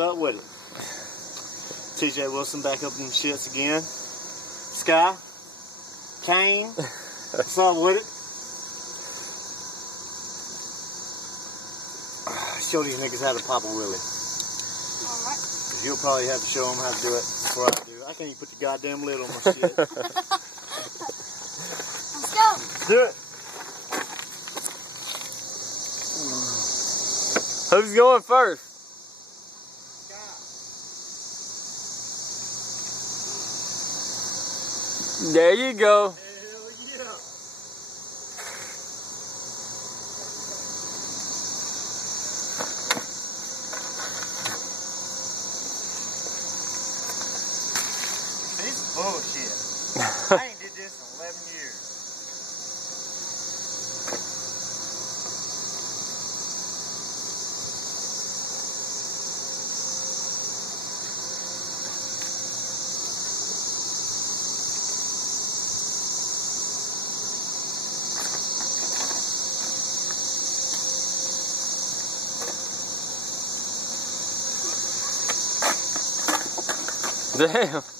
up with it? TJ Wilson back up in the shits again. Sky, Kane, what's up with it? Show these niggas how to pop a wheelie. Alright. You'll probably have to show them how to do it before I do. I can't even put the goddamn lid on my shit. Let's go. Do it. Who's going first? There you go. Hell yeah. This is bullshit. I ain't did this in 11 years. Damn.